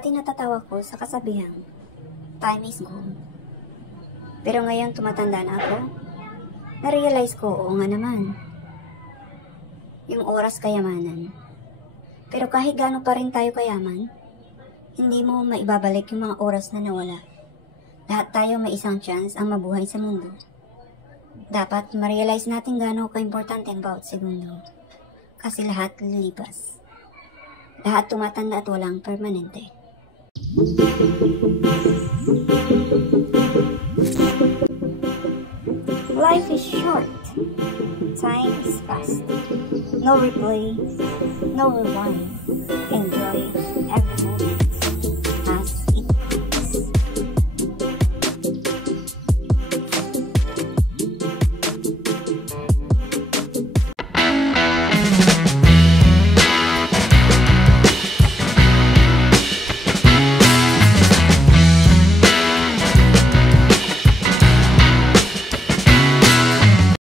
Dati natatawa ko sa kasabihang, time is gold. Pero ngayon tumatanda na ako, na-realize ko, oo nga naman. Yung oras kayamanan. Pero kahit gaano pa rin tayo kayaman, hindi mo maibabalik yung mga oras na nawala. Lahat tayo may isang chance ang mabuhay sa mundo. Dapat ma-realize natin gaano ka-importante ang bawat segundo. Kasi lahat lilipas. Lahat tumatanda at walang permanente. Life is short. Time is fast. No replay, no rewind, and